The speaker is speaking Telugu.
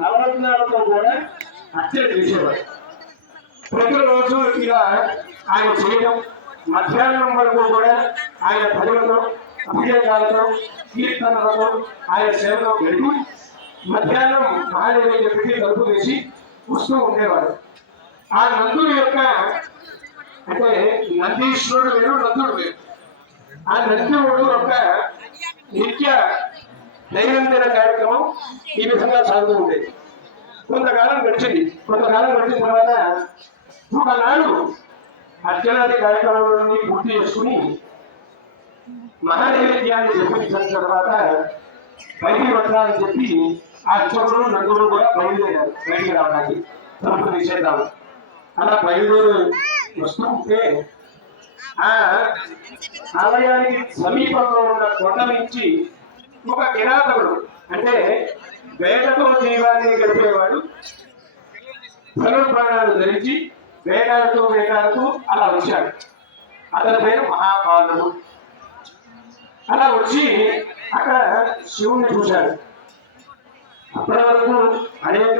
నవరత్నాలతో కూడా అర్చన చేసేవాడు. ప్రతిరోజు ఇలా ఆయన చేయడం, మధ్యాహ్నం వరకు కూడా ఆయన భజనతో, అభిషేకాలతో, కీర్తనలతో ఆయన సేవలో గడిపి మధ్యాహ్నం మహాదేవి పెట్టి తలుపు వేసి వస్తూ ఉండేవాడు. ఆ నందుడు యొక్క అంటే నందీశ్వరుడు వేరు, నందుడు వేరు. ఆ నందుడు యొక్క నిత్య దైనందిన కార్యక్రమం ఈ విధంగా సాగుతూ ఉండేది. కొంతకాలం గడిచింది. కొంతకాలం గడిచిన తర్వాత ఒకనాడు అర్చనాది కార్యక్రమాలన్నీ పూర్తి చేసుకుని మహానైవేద్యాన్ని చెప్పించిన తర్వాత బయటికి వస్తానని చెప్పి ఆ అర్చకుడు నందుడు కూడా బయలుదేరారు బయటికి రావడానికి, తలుపు నిషేధాలు. అలా బయలుదేరి వస్తూ ఉంటే ఆ ఆలయానికి సమీపంలో ఉన్న కొండ నుంచి ఒక కిరాతకుడు, అంటే వేటతో జీవాన్ని గడిపేవాడు, ధనుర్బాణాలు ధరించి వేటాడుతూ అలా వచ్చాడు. అతని పేరు మహాపాలుడు. అలా వచ్చి అక్కడ శివుణ్ణి చూశాడు. అప్పటి వరకు అనేక